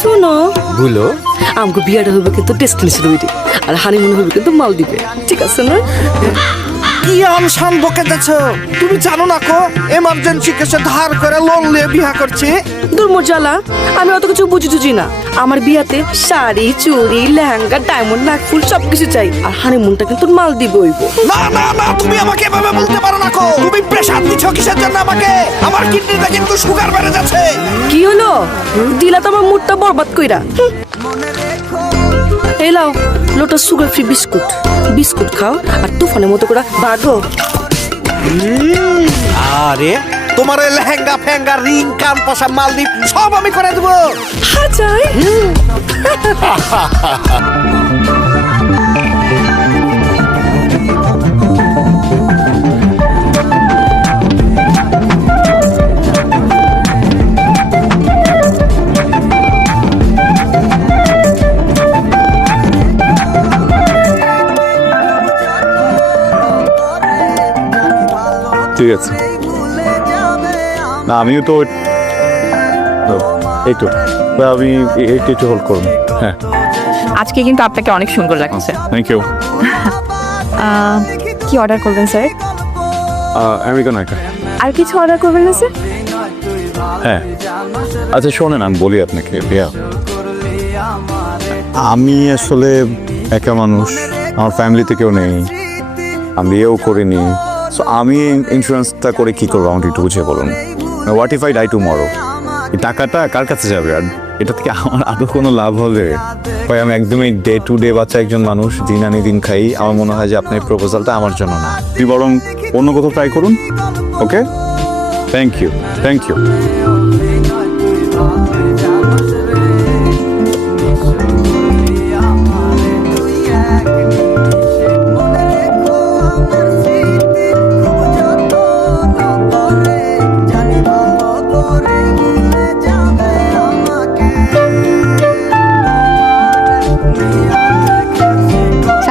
শোনো, বলো। আমাকে বিয়াটা হবে কিন্তু ডেস্টিনেশন ওইটি, আর হানিমুন হবে কিন্তু মালদ্বীপে, ঠিক আছে না? কি আমশান বকে যাচ্ছ? তুমি জানো না কো এমার্জেন্সি কেসে ধার করে লোন নিয়ে বিয়া করছি। দুর্মজালা, আমি অত কিছু বুঝি টুঝি না। আমার বিয়াতে শাড়ি, চুড়ি, লেহেঙ্গা, ডায়মন্ড, নাকফুল সবকিছু চাই, আর হানিমুনটা কিন্তু মালদ্বীপে হইব। না না না, তুমি আমাকে এভাবে বলতে পারো না কো। তুমি প্রেসার দিচ্ছ কিসের জন্য আমাকে? আমার কিডনিতে কিন্তু সুগার বেড়ে যাচ্ছে। কি হলো? দিলা তো আমার মুডটা বরবাদ কইরা। এই লাও lotus sugar free biscuit, biscuit খাও আর তুফানের মতো করে বাঁধো। আরে তোমার এই লেহেঙ্গা ফেঙ্গা রিং কান পশা মালদ্বীপ সব আমি করে দেবো। হাজাই ঠিক আছে। না আমিও তো এই তো আমি একটু হোল্ড করবো। হ্যাঁ আজকে কিন্তু আপনাকে অনেক সুন্দর লাগছে। Thank you. কি অর্ডার করবেন স্যার? আমেরিকান একটা। আর কিছু অর্ডার করবেন না স্যার? হ্যাঁ আচ্ছা শোনেন, আমি বলি আপনাকে ভাইয়া, আমি আসলে একা মানুষ, আমার ফ্যামিলিতে কেউ নেই, আমি বিয়েও করিনি। সো আমি ইন্স্যুরেন্সটা করে কি করবো আমাকে একটু বুঝিয়ে বলুন। What if I die tomorrow? এই টাকাটা কার কাছে যাবে? আর এটা থেকে আমার আদৌ কোনো লাভ হবে? ভাই আমি একদমই ডে টু ডে বাচ্চা একজন মানুষ, দিন আনি দিন খাই। আমার মনে হয় যে আপনার এই প্রপোজালটা আমার জন্য না, আপনি বরং অন্য কোথাও ট্রাই করুন। Okay, thank you, thank you.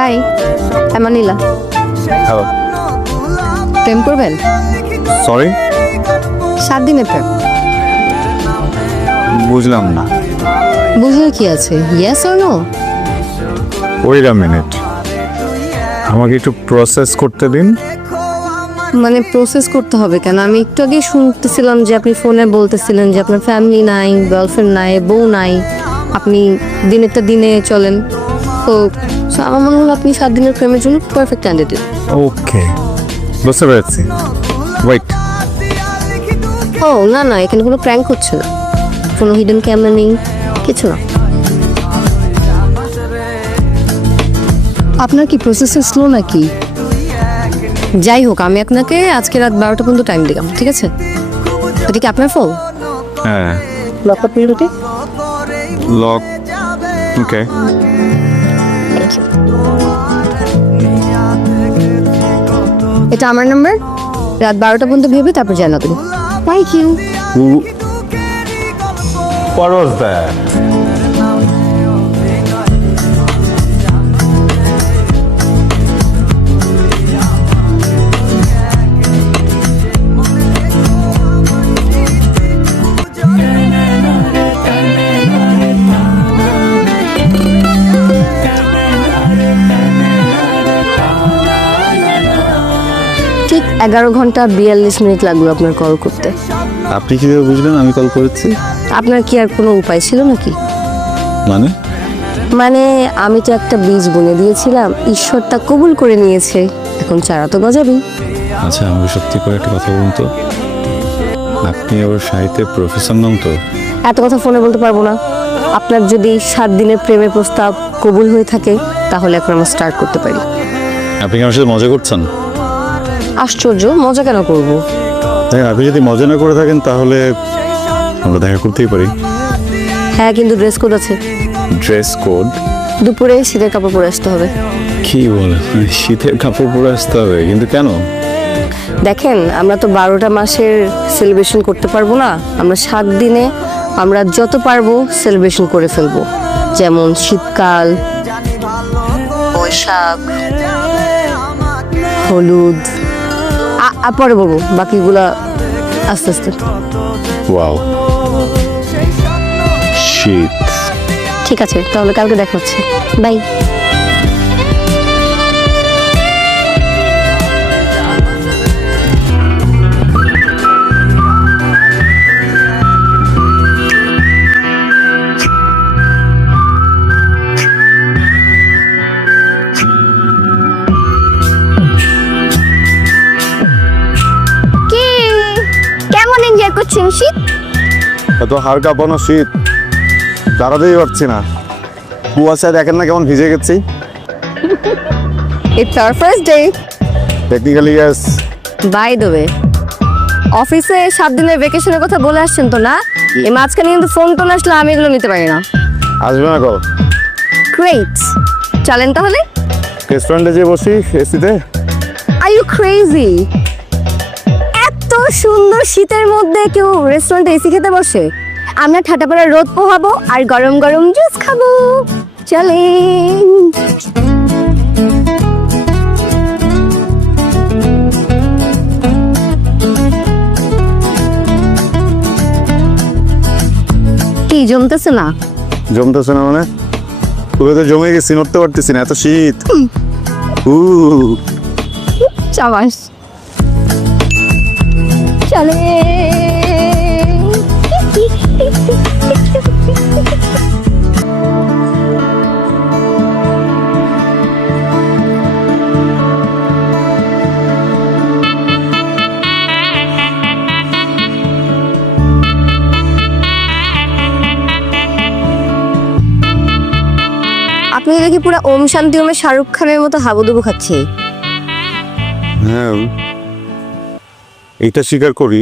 Hi, Manila. Hello, প্রেম করবেন? সরি 7 দিনের প্রেম। বুঝলাম না। বুঝলে কি আছে, yes or no? Wait a minute, আমাকে একটু প্রসেস করতে দিন। মানে প্রসেস করতে হবে কেন? আমি একটু আগে শুনতেছিলাম যে আপনি ফোনে বলতেছিলেন যে আপনার ফ্যামিলি নাই, গার্লফ্রেন্ড নাই, বউ নাই, আপনি দিনেরটা দিনে চলেন। তো আমার মনে হলো আপনি 7 দিনের প্রেমের জন্য পারফেক্ট ক্যান্ডিডেট। ওকে, বুঝতে পেরেছি। ওয়েট, ও না না, এখানে কোনো প্র্যাঙ্ক হচ্ছে না, কোনো হিডেন ক্যামেরা নেই, কিছু না। আপনার কি প্রসেসিং স্লো নাকি? যাই হোক, আমি আপনাকে আজকে রাত 12টা পর্যন্ত টাইম দিলাম, ঠিক আছে? এটা কি আপনার ফোন? হ্যাঁ লক আপ পিরিয়ডে লক। ওকে, এটা আমার নাম্বার। রাত 12টা পর্যন্ত ভেবে তারপর জানা দেবো। Thank you. What was that? ঠিক 11 ঘন্টা 42 মিনিট লাগলো আপনার কল করতে। আপনি কিভাবে বুঝলেন আমি কল করেছি? আপনার কি আর কোনো উপায় ছিল নাকি? মানে মানে আমি তো একটা বীজ বুনে দিয়েছিলাম, ঈশ্বর তা কবুল করে নিয়েছে, এখন চারা তো গজাবেই। আচ্ছা আমাকে সত্যি করে একটা কথা বলুন তো, আপনি আবার সাহিত্যের প্রফেসর নন তো? এত কথা ফোনে বলতে পারবো না। আপনার যদি 7 দিনের প্রেমের প্রস্তাব কবুল হয়ে থাকে তাহলে এখন আমরা স্টার্ট করতে পারি। আপনি কি আমার সাথে মজা করছেন? আশ্চর্য, মজা কেন করব? দেখেন, আপনি যদি মজা না করে থাকেন তাহলে আমরা দেখা করতেই পারি। হ্যাঁ, কিন্তু ড্রেস কোড আছে। Dress code? দুপুরে শীতের কাপড় পরে আসতে হবে। কি বলেন, শীতের কাপড় পরে আসতে হবে? কিন্তু কেন? দেখেন, আমরা তো 12টা মাসের সেলিব্রেশন করতে পারবো না, আমরা 7 দিনে আমরা যত পারবো সেলিব্রেশন করে ফেলবো। যেমন শীতকাল, বৈশাখ, হলুদ, পরে বলবো বাকিগুলা আস্তে আস্তে। ওয়াও, শীত। ঠিক আছে, তাহলে কালকে দেখা হচ্ছে। বাই। কি কেমন এনজয় করছেন শীত? এত হাড় কাঁপানো শীত দাঁড়াতেই পারছি না। কুয়াশায় দেখেন না কেমন ভিজে গেছি। It's our first day. Technically yes. By the way, অফিসে 7 দিনের ভেকেশনের কথা বলে আসছেন তো না? এই মাঝখানে কিন্তু ফোন টোন আসলে আমি এগুলো নিতে পারি না। আসবে না কল? গ্রেট, চলেন তাহলে। রেস্টুরেন্টে যেয়ে বসি এসিতে। Are you crazy? এত সুন্দর শীতের মধ্যে কেউ রেস্টুরেন্টে এসি খেতে বসে? আমরা ঠাটা পড়া রোদ পোহাবো আর গরম গরম জুস খাবো। চলেন। কি জমতেছে না? জমতেছে না মানে? পুরো তো জমে গেছি, নড়তে পারতেছি না, এত শীত। চাবাস। চলে। আপনি দেখি পুরো ওম শান্তি ওমে শাহরুখ খানের মতো হাবুডুবু খাচ্ছি। হ্যাঁ, এইটা স্বীকার করি,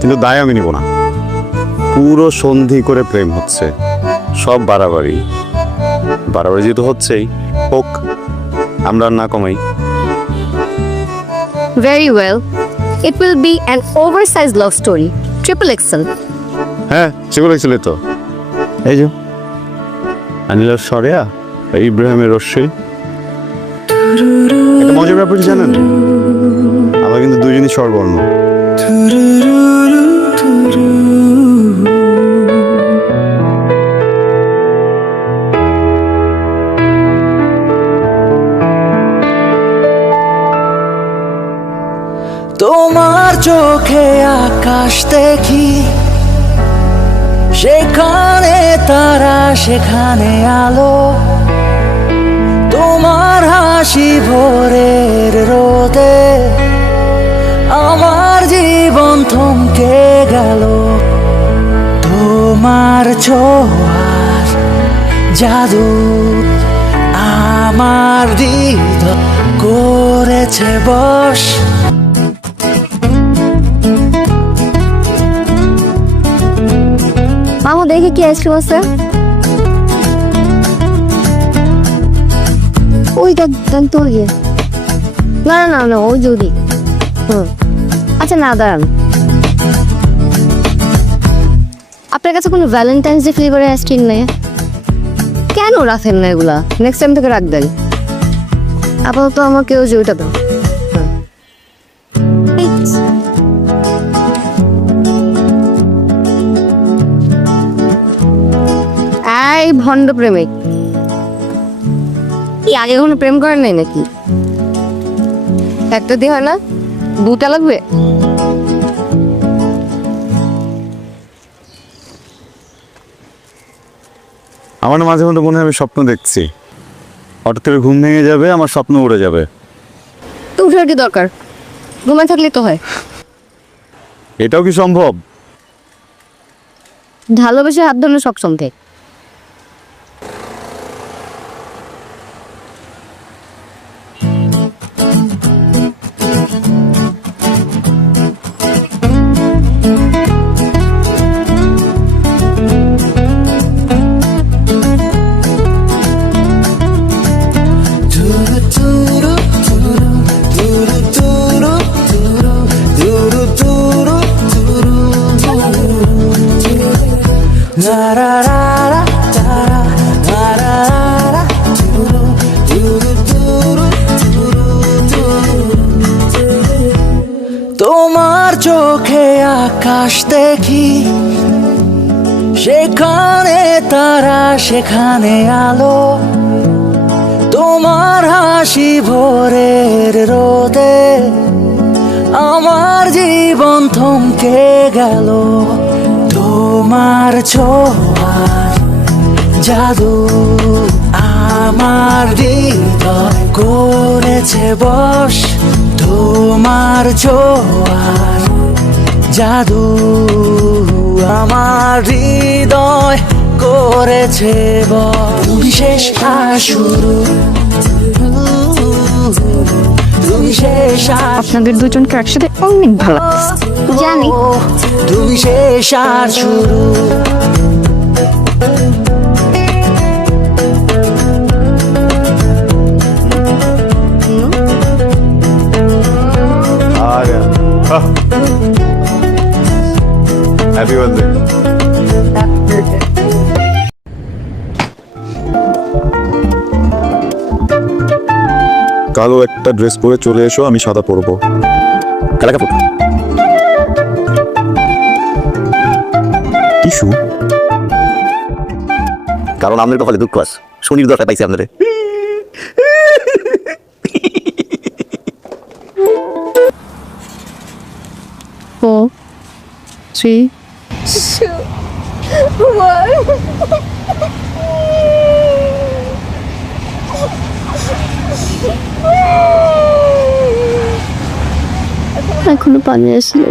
কিন্তু দায় আমি নিব না। পুরো সন্ধি করে প্রেম হচ্ছে, সব বাড়াবাড়ি বাড়াবাড়ি যেহেতু হচ্ছেই, হোক, আমরা আর না কমাই। Very well. It will be an oversized love story. Triple XL. হ্যাঁ, সেগুলো ছিল তো। এই যে আনিলার সরেয়া, ইব্রাহিমের রশ্মি। একটা মজার ব্যাপার কি জানেন? আমরা কিন্তু দুজনই স্বরবর্ণ। তোমার চোখে আকাশ দেখি, সেখানে তারা সেখানে আলো, তোমার হাসি ভোরের রোদে আমার জীবন থমকে গেল। তোমার ছোঁয়ার জাদু আমার হৃদয় করেছে বশ। মামু দেখি কি আইসক্রিম আছে? ওই দেন তো ইয়ে। না না না না, ওই যদি। আচ্ছা না, দাঁড়ান। আপনার কাছে কোনো ভ্যালেন্টাইন্স ডে ফ্লেভারের আইসক্রিম নেই? কেন রাখেন না এগুলা? নেক্সট টাইম থেকে রাখবেন। আপাতত আমাকে ওই যে ওইটা দাও। এই ভণ্ড প্রেমিক, কি আগে কোনো প্রেম করেন নাই নাকি? একটা দিয়ে হয় না, দুটা লাগবে? আমার না মাঝে মধ্যে মনে হয় আমি স্বপ্ন দেখছি, হঠাৎ করে ঘুম ভেঙে যাবে, আমার স্বপ্ন উড়ে যাবে। তো উঠার কি দরকার? ঘুমায় থাকলে তো হয়। এটাও কি সম্ভব? ভালোবেসে হাত ধরলে সব সম্ভব। তোমার চোখে আকাশ দেখি, সেখানে তারা সেখানে আলো, তোমার হাসি ভোরের রোদে আমার জীবন থমকে গেল। তোমার ছোঁয়ার জাদু আমার হৃদয় করেছে বশ, তোমার ছোঁয়ার জাদু আমার হৃদয় করেছে বশ। তুমি শেষ আর শুরু, তুমি শেষ আর আপনাদের দুজনকে একসাথে অনেক ভালো লাগছে। জানি তুমি শেষ আর শুরু। Happy birthday. কালো একটা ড্রেস পরে চলে এসো, আমি সাদা পরবো। কালা কাপড় টিস্যু, কারণ আমাদের কপালে দুঃখ আছে, শনির দশায় পাইছি আপনাদের। Four, three, এখনো পানি আসলে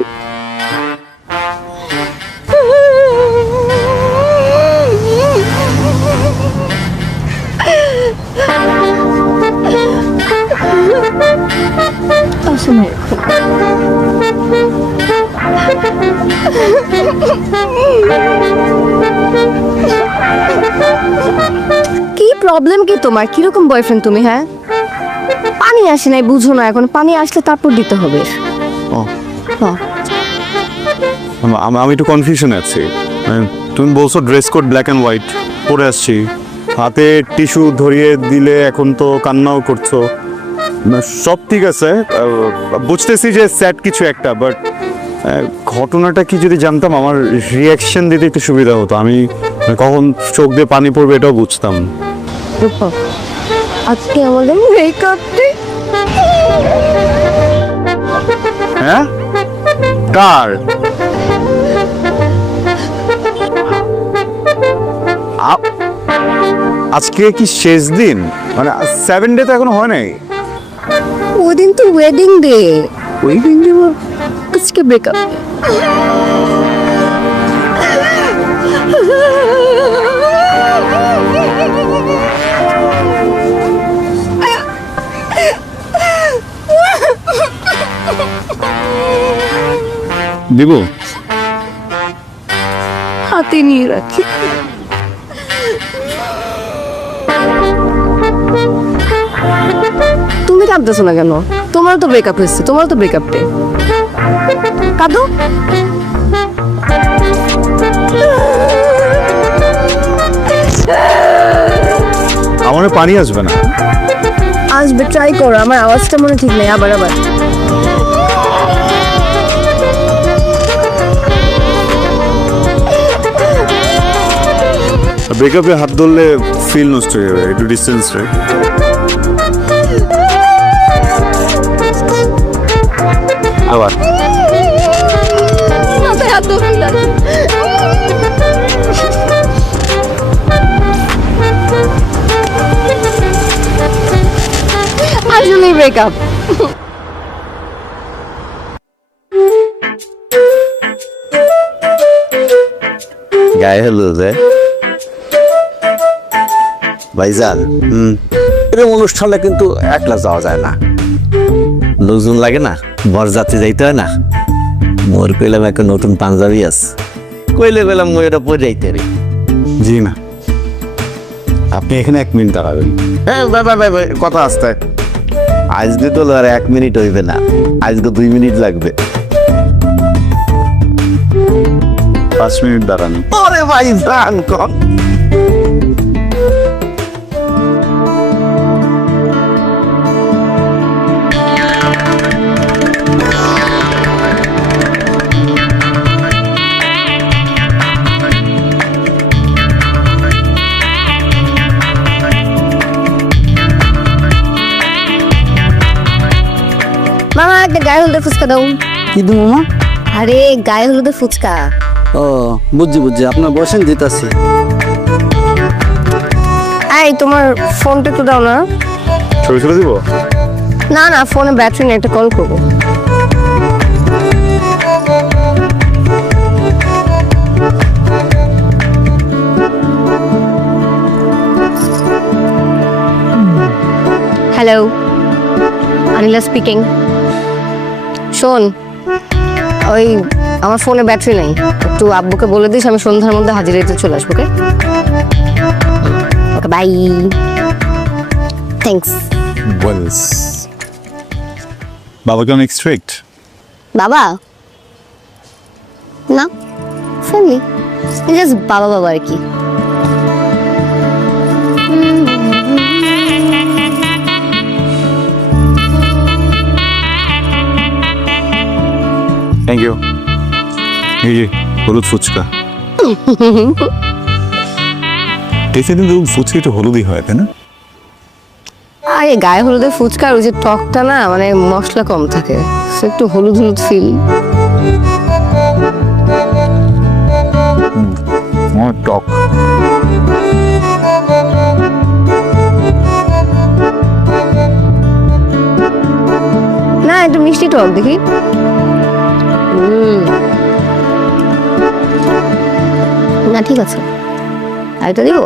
কি প্রবলেম কি তোমার? কিরকম বয়ফ্রেন্ড তুমি? হ্যাঁ, পানি আসে নাই বুঝো না, এখন পানি আসলে তারপর দিতে হবে। ও, হ্যাঁ। আমি একটু কনফিউশনে আছি। তুমি বলছো dress code black and white, পরে আসছি, হাতে টিস্যু ধরিয়ে দিলে এখন তো কান্নাও করছো। সব ঠিক আছে, বুঝতেছি যে স্যাড কিছু একটা, বাট ঘটনাটা কি যদি জানতাম আমার রিয়াকশন দিতে একটু সুবিধা হতো। আমি কখন চোখ দিয়ে পানি পড়বে এটাও বুঝতাম। আজকে আমাদের মেকআপ ডে। হ্যাঁ, কার? আজকে কি শেষ দিন? মানে 7 ডে তো এখনো হয় নাই। ওই দিন তো ওয়েডিং ডে। ওয়েডিং ডে আজকে ব্রেকআপ। দিব হাতে নিয়ে রাখি। তুমি কাঁদতেছো না কেন? তোমারও তো ব্রেকআপ হয়েছে, তোমারও তো ব্রেকআপ ডে। কাঁদো। আমার পানি আসবে না। আসবে, ট্রাই করো। আমার আওয়াজটা মনে ঠিক নেই। আবার আবার ব্রেকআপে হাত ধরলে ফিল নষ্ট হয়ে যাবে, একটু ডিস্টেন্স রে। আবার আসলে ব্রেকআপ। গায়ে হলুদে ভাইজান, এরকম অনুষ্ঠানে কিন্তু একলা যাওয়া যায় না, লোকজন লাগে না, বরযাত্রী যাইতে হয় না। মোর কইলাম একটা নতুন পাঞ্জাবি আছে, কইলে কইলাম মই এটা পরে যাইতে রে। জি না, আপনি এখানে 1 মিনিট দাঁড়াবেন। হ্যাঁ ভাই কথা আসতে, আজকে তো আর 1 মিনিট হইবে না, আজকে 2 মিনিট লাগবে। 5 মিনিট দাঁড়ান। ওরে ভাই জান কন গায়ে হলুদের ফুচকা দাও। কি দেবো মা? আরে গায়ে হলুদের ফুচকা। ও বুঝছি আপনার বসেন দিতাছি। এই তোমার ফোনটা একটু দাও না। ছবি তুলে দিব? না না, ফোনে ব্যাটারি নেই, একটা কল করবো। Hello, Anila speaking. শোন, ওই আমার ফোনে ব্যাটারি নেই, একটু আব্বুকে বলে দিস আমি সন্ধ্যার মধ্যে হাজিরাইতে চলে আসবো। ওকে ওকে, বাই। থ্যাঙ্কস। বাবাকে অনেক স্ট্রিক্ট? বাবা না, ফ্রেন্ডলি, জাস্ট বাবা বাবা আর কি। Thank you. এই যে হলুদ ফুচকা। টেস্টে কিন্তু ফুচকা একটু হলুদই হয়, তাই না? আরে গায়ে হলুদের ফুচকা আর ওই যে টকটা না, মানে মশলা কম থাকে, সে একটু হলুদ হলুদ ফিল। টক। না, একটু মিষ্টি টক দেখি। না ঠিক আছে, আরেকটা দিব।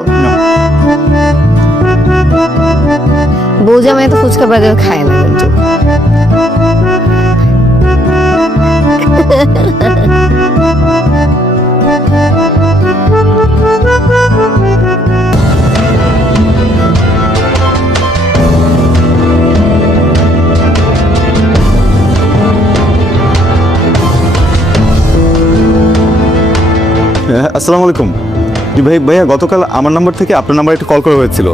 বৌজামাই তো ফুচকা বাজার খায় না কিন্তু। আসসালামু আলাইকুম। জি ভাইয়া গতকাল আমার নাম্বার থেকে আপনার নাম্বার একটা কল করা হয়েছিল।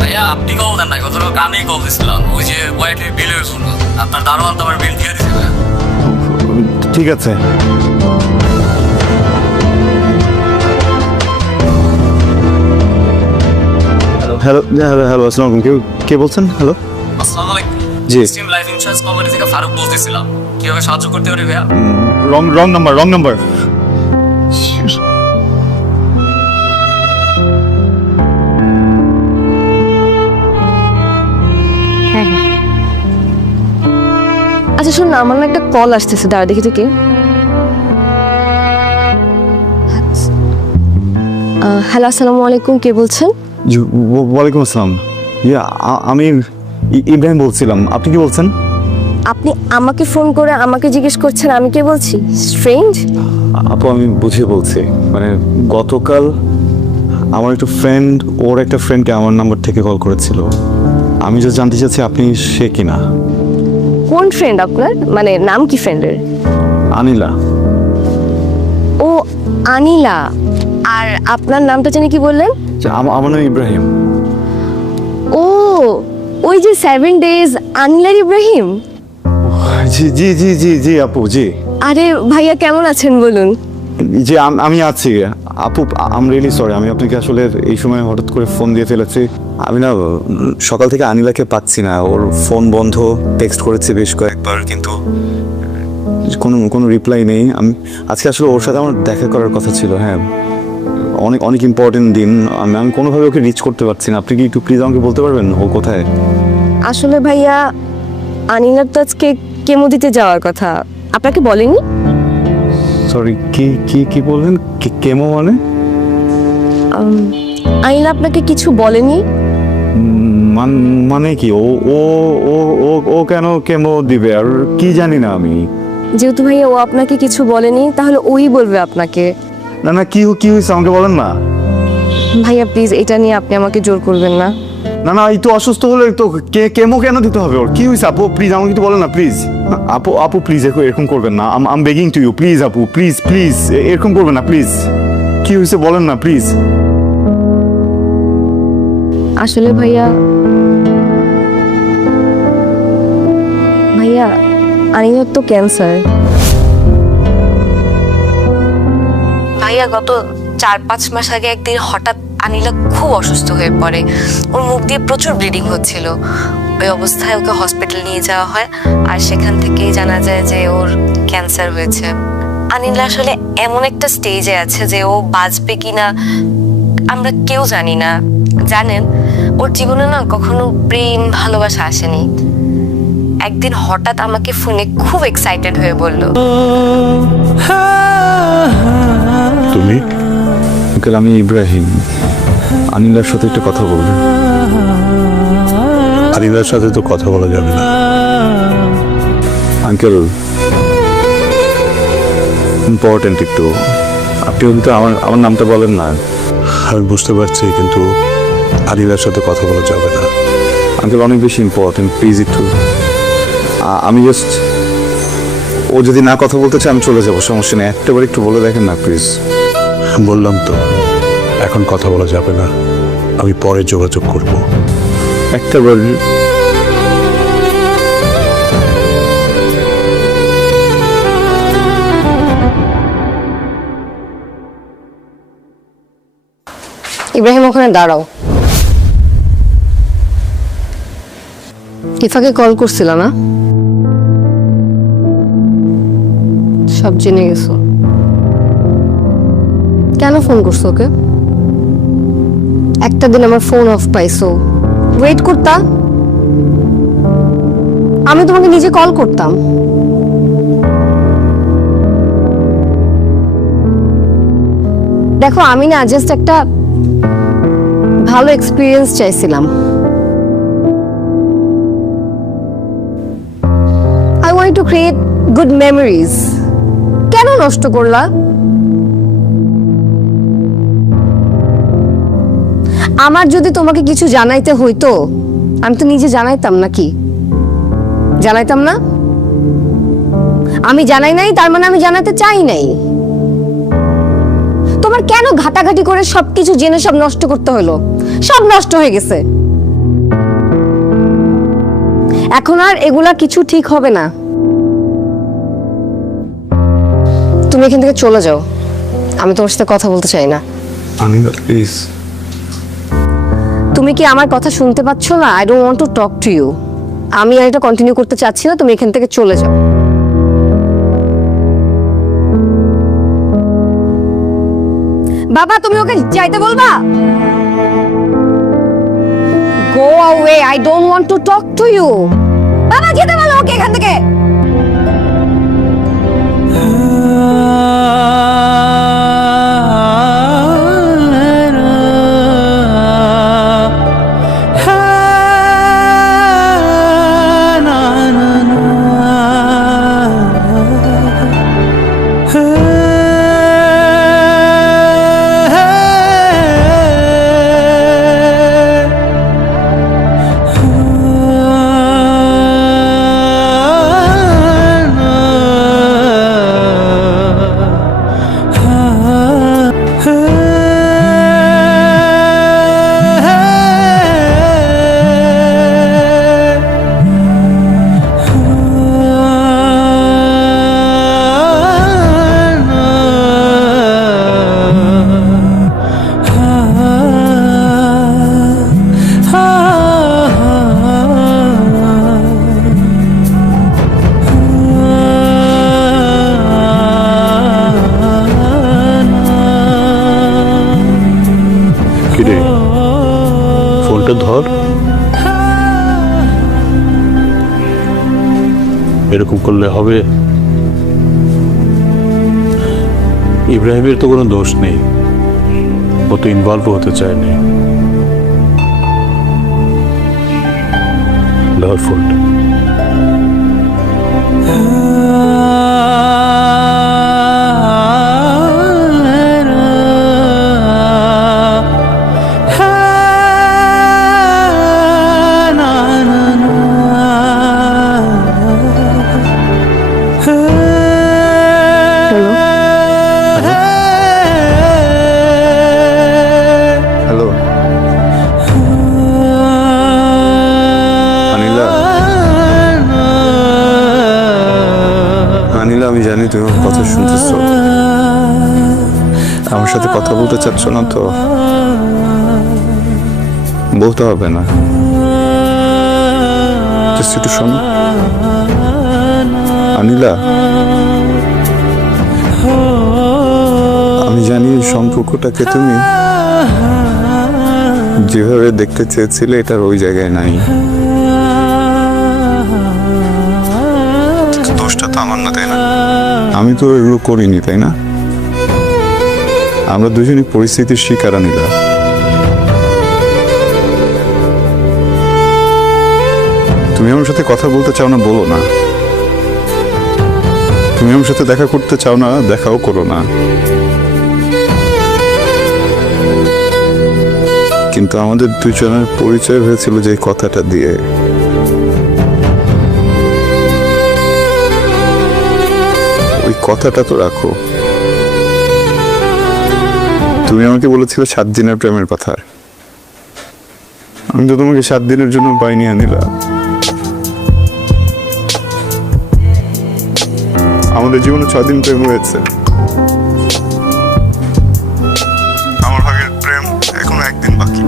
ভাইয়া আপনি কল দেন না, গতকাল কানেই কল দিছিলাম, ওই যে ওয়াইফের বিলের জন্য। আপনার দারোয়ান তো আমার বিল দিয়ে দিছে ভাইয়া। ঠিক আছে। হ্যালো হ্যালো হ্যালো, আসসালামু আলাইকুম। কে বলছেন? হ্যালো। আসসালামু আলাইকুম। জি। স্টিম লাইফ ইন্স্যুরেন্স কোম্পানি থেকে ফারুক বলতেছিলাম। কিভাবে সাহায্য করতে পারি ভাইয়া? Wrong number. আচ্ছা শোন না, আমার না একটা কল আসতেছে, দাঁড়া দেখি তো কে। হ্যালো, আসসালামু আলাইকুম, কে বলছেন? জি ওয়ালাইকুম আসসালাম। ইয়া আমি ইব্রাহিম বলছিলাম। আপনি কি বলছেন? আপনি আমাকে ফোন করে আমাকে জিজ্ঞেস করছেন আমি কে বলছি? স্ট্রেঞ্জ। আপু আমি বুঝিয়ে বলছি, মানে গতকাল আমার একটা ফ্রেন্ড ওর একটা ফ্রেন্ডকে আমার নাম্বার থেকে কল করেছিল। আমি just জানতে চাচ্ছি আপনি সে কিনা। কোন ফ্রেন্ড আপনার, মানে নাম কি ফ্রেন্ডের? আনিলা। ও আনিলা। আর আপনার নামটা জানি কি বললেন? আমার নাম ইব্রাহিম। ও ওই যে 7 days আনিলার ইব্রাহিম। জি জি জি জি জি আপু জি। আরে ভাইয়া কেমন আছেন বলুন? জি আমি আছি আপু। আম রিয়েলি সরি, আমি আপনাকে আসলে এই সময় হঠাৎ করে ফোন দিয়ে ফেলেছি। আমি না সকাল থেকে আনিলাকে পাচ্ছি না, ওর ফোন বন্ধ, টেক্সট করেছি বেশ কয়েকবার, কিন্তু কোনো রিপ্লাই নেই। আমি আজকে আসলে ওর সাথে আমার দেখা করার কথা ছিল। হ্যাঁ, অনেক ইম্পর্টেন্ট দিন। আমি কোনোভাবে ওকে রিচ করতে পারছি না। আপনি কি একটু প্লিজ আমাকে বলতে পারবেন ও কোথায়? আসলে ভাইয়া আনিলার তো আজকে কেমো দিতে যাওয়ার কথা, আপনাকে বলেনি? সরি, কি বললেন? কেমো মানে? আনিলা আপনাকে কিছু বলেনি? মানে কি? ও ও ও ও ও কেন কেমো দিবে? আর কি জানি না আমি। যেহেতু ভাইয়া ও আপনাকে কিছু বলেনি, তাহলে ওই বলবে আপনাকে। না কি হয়েছে আমাকে বলেন না। ভাইয়া প্লিজ এটা নিয়ে আপনি আমাকে জোর করবেন না। না এই তো অসুস্থ হলে তো কেমো কেন দিতে হবে? ওর কি হয়েছে আপু? প্লিজ আমাকে একটু বলেন না প্লিজ। আপু প্লিজ এরকম করবেন না। আম বেগিং টু ইউ, প্লিজ আপু, প্লিজ এরকম করবেন না প্লিজ। কি হয়েছে বলেন না প্লিজ। আসলে ভাইয়া আনিলার তো ক্যান্সার। ভাইয়া গত 4-5 মাস আগে একদিন হঠাৎ আনিলা খুব অসুস্থ হয়ে পড়ে, ওর মুখ দিয়ে প্রচুর ব্লিডিং হচ্ছিল। ওই অবস্থায় ওকে হসপিটাল নিয়ে যাওয়া হয়, আর সেখান থেকেই জানা যায় যে ওর ক্যান্সার হয়েছে। আনিলা আসলে এমন একটা স্টেজে আছে যে ও বাঁচবে কিনা আমরা কেউ জানি না। জানেন, ওর জীবনে না কখনো প্রেম ভালোবাসা আসেনি। একদিন হঠাৎ আমাকে ফোনে খুব এক্সাইটেড হয়ে বলল, তুমি? আঙ্কেল, আমি ইব্রাহিম। আনিলার সাথে একটা কথা বলবেন। আনিলার সাথে তো কথা বলা যাবে না। আঙ্কেল, ইম্পর্টেন্ট একটু, আপনি কিন্তু আমার নামটা বলেন না। আমি বুঝতে পারছি, কিন্তু আনিলার সাথে কথা বলা যাবে না। আঙ্কেল, অনেক বেশি ইম্পর্টেন্ট, প্লিজ একটু। আমি জাস্ট, ও যদি না কথা বলতে চায় আমি চলে যাবো, সমস্যা নেই। একটাবার একটু বলে দেখেন না প্লিজ। বললাম তো, এখন কথা বলা যাবে না, আমি পরে যোগাযোগ করব। একটাবার। ইব্রাহিম ওখানে দাঁড়াও। ইফাকে কল করছিল না? সব জেনে গেছো। কেন ফোন করছো ওকে? একটা দিন আমার ফোন অফ পাইছো, ওয়েট করতা, আমি তোমাকে নিজে কল করতাম। দেখো, আমি না জাস্ট একটা ভালো এক্সপিরিয়েন্স চাইছিলাম। I want to create good memories. কেন নষ্ট করলা? আমার যদি তোমাকে কিছু জানাইতে হইতো, আমি তো নিজে জানাইতাম নাকি? জানাইতাম না? আমি জানাই নাই, তার মানে আমি জানাতে চাই নাই। তোমার কেন ঘাটাঘাটি করে সবকিছু জেনে সব নষ্ট করতে হলো? সব নষ্ট হয়ে গেছে, এখন আর এগুলা কিছু ঠিক হবে না। তুমি এখান থেকে চলে যাও, আমি তোমার সাথে কথা বলতে চাই না। আনিলা, প্লিজ। তুমি কি আমার কথা শুনতে পাচ্ছ না? I don't want to talk to you. আমি আর এটা কন্টিনিউ করতে চাচ্ছি না, তুমি এখান থেকে চলে যাও। বাবা, তুমি ওকে যাইতে বলবা? Go away, I don't want to talk to you. বাবা, যেতে বলো ওকে এখান থেকে। কিরে, ফোনটা ধর। এরকম করলে হবে? ইব্রাহিমের তো কোনো দোষ নেই, ও তো ইনভলভ হতে চায়নি। ধর ফোনটা। হ্যালো আনিলা। আনিলা, আমি জানি তুমি আমার কথা শুনতেছো, আমার সাথে কথা বলতে চাচ্ছ না তো? বলতে হবে না, Just একটু শোনো। অনিলা, আমি জানি এই সম্পর্কটাকে তুমি যেভাবে দেখতে চেয়েছিলে এটার ওই জায়গায় নাই। দোষটা তো আমার না, তাই না? আমি তো এগুলো করিনি, তাই না? আমরা দুজনই পরিস্থিতির শিকার। অনিলা, তুমি আমার সাথে কথা বলতে চাও না, বলো না। তুমি আমার সাথে দেখা করতে চাও না, দেখাও করো না। কিন্তু আমাদের দুজনের পরিচয় হয়েছিল যে কথাটা দিয়ে। ওই কথাটা তো রাখো। তুমি আমাকে বলেছিলে 7 দিনের প্রেমের কথা। আমি তো তোমাকে 7 দিনের জন্য পাইনি আনিলা। আমাদের জীবনে 6 দিন প্রেম হয়েছে। আমার ভাগের প্রেম এখনো 1 দিন বাকি।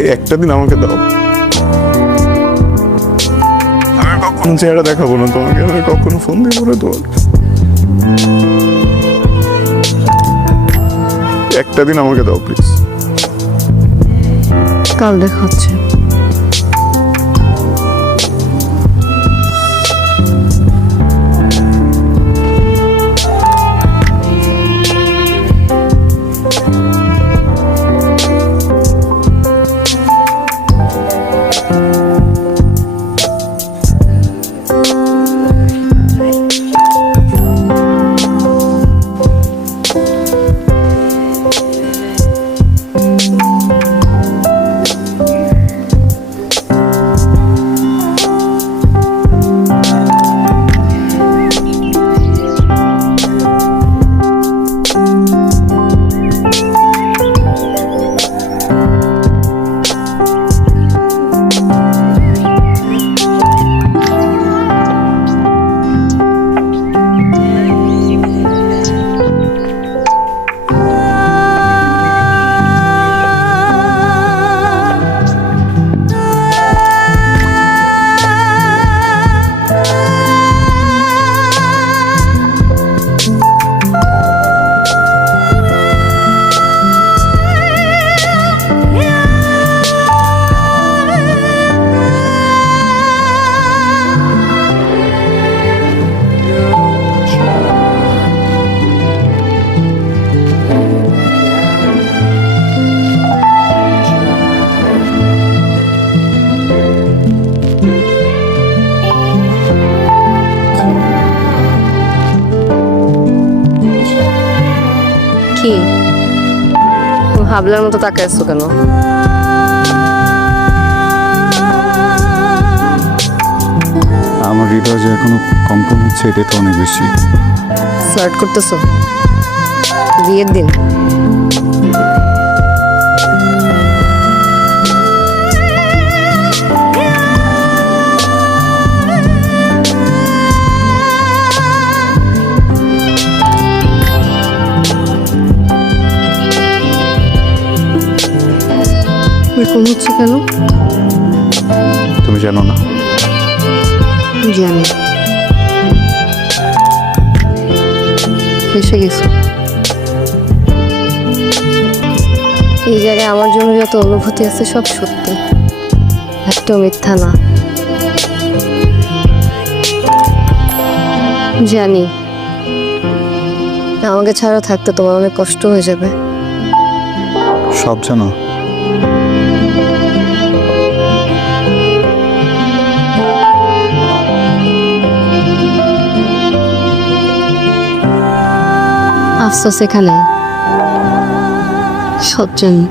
এই একটা দিন আমাকে দাও। আমি কখনো চেহারা দেখাবো না তোমাকে, আমি কখনো ফোন দিয়ে বলে তোমার। একটা দিন আমাকে দাও প্লিজ। কাল দেখা হচ্ছে। কি হাবলার মতো তাকায় আছো কেন? আমার হৃদয় যে এখনো কম্পন হচ্ছে, এটা তো অনেক বেশি। ফ্লার্ট করতেছো বিয়ের দিন? এরকম হচ্ছে কেন? তুমি জানো না? জানি। এসে গেছো এই জায়গায়। আমার জন্য যত অনুভূতি আছে সব সত্যি, একটা মিথ্যা না। জানি আমাকে ছাড়া থাকতে তোমার অনেক কষ্ট হয়ে যাবে। সব জানো? আফসোস এখানে সব জানি।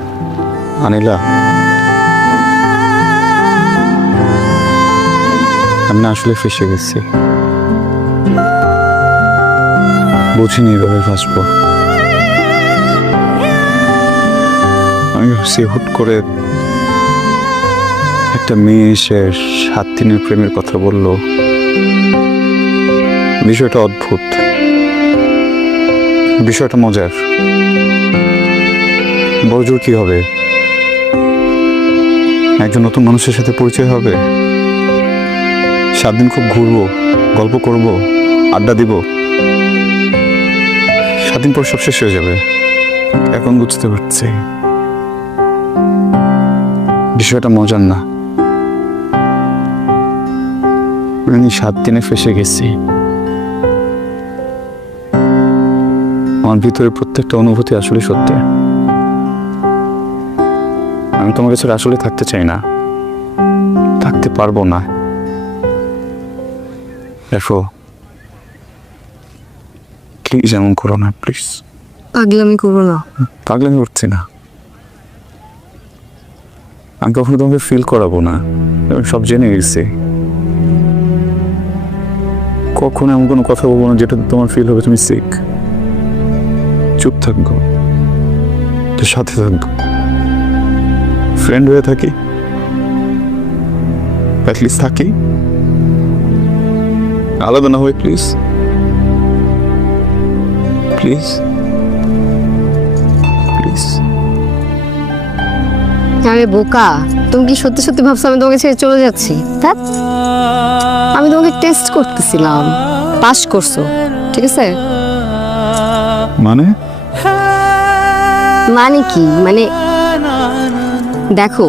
অনিলা, আমি না আসলে ফেসে গেছি। বুঝিনি এভাবে ফাঁসবো। আমি ভাবছি হুট করে একটা মেয়ে এসে 7 দিনের প্রেমের কথা বললো। বিষয়টা অদ্ভুত, বিষয়টা মজার। বড়জোর কি হবে? একজন নতুন মানুষের সাথে পরিচয় হবে, 7 দিন খুব ঘুরবো, গল্প করব, আড্ডা দিব, 7 দিন পর সব শেষ হয়ে যাবে। এখন বুঝতে পারছি বিষয়টা মজার না। আমি 7 দিনে ফেসে গেছি। আমার ভিতরে প্রত্যেকটা অনুভূতি আসলে সত্যি। আমি তোমার কাছে আসলে থাকতে চাই না, থাকতে পারবো না। দেখো প্লিজ এমন করো না, প্লিজ। পাগলামি করো না। পাগলামি করছি না, আমি কখনো তোমাকে ফিল করাবো না, আমি সব জেনে গেছি। কখনো এমন কোনো কথা বলবো না যেটাতে তোমার ফিল হবে তুমি সিক। চুপ থাকবো, তোর সাথে থাকবো, ফ্রেন্ড হয়ে থাকি, অ্যাটলিস্ট থাকি, আলাদা না হয়ে প্লিজ, প্লিজ, প্লিজ। আরে বোকা, তুমি কি সত্যি সত্যি ভাবছো আমি তোমাকে ছেড়ে চলে যাচ্ছি? ধ্যাৎ, আমি তোমাকে টেস্ট করতেছিলাম, পাস করছো, ঠিক আছে? মানে মানে কি? মানে দেখো,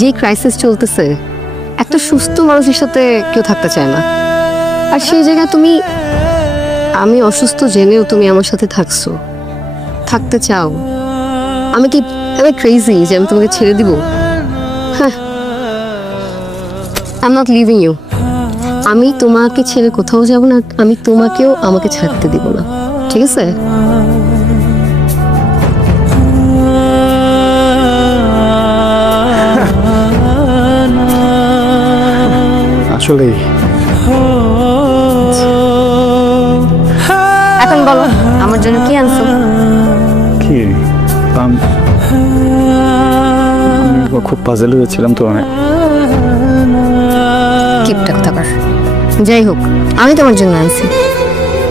যে ক্রাইসিস চলতেছে, একটা সুস্থ মানুষের সাথে কেউ থাকতে চায় না। আর সেই জায়গায় তুমি, আমি অসুস্থ জেনেও তুমি আমার সাথে থাকছো, থাকতে চাও। আমি কি আমি ক্রেজি যে আমি তোমাকে ছেড়ে দিব? হ্যাঁ, I am not leaving you. আমি তোমাকে ছেড়ে কোথাও যাব না, আমি তোমাকেও আমাকে ছাড়তে দিব না, ঠিক আছে? আসলে এখন বলো আমার জন্য কি আনছো? কি আমি খুব পাজল হয়েছিলাম তো। কিপটা কথা কর। যাই হোক, আমি তোমার জন্য আনছি।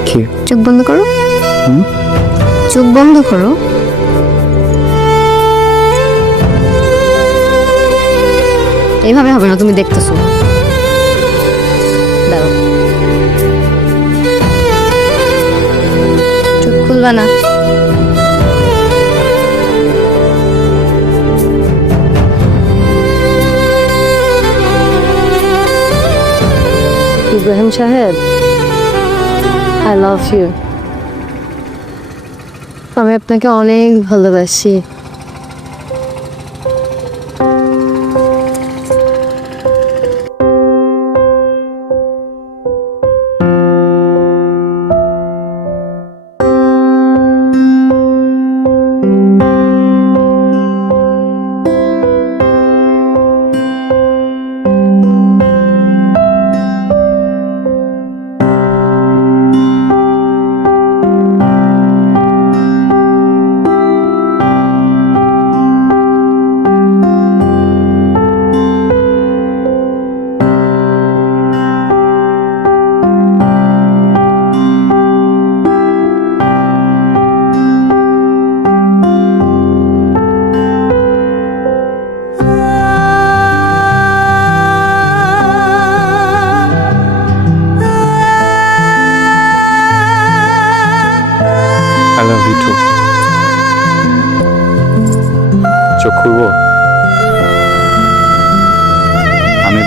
কি? চোখ বন্ধ করো। চোখ বন্ধ করো। এইভাবে হবে না, তুমি দেখতেছো। দাঁড়াও, চোখ খুলবা না। ইব্রাহিম সাহেব, আই লাভ ইউ। আমি আপনাকে অনেক ভালোবাসি। I love you too. চোখ খুলবো? আমি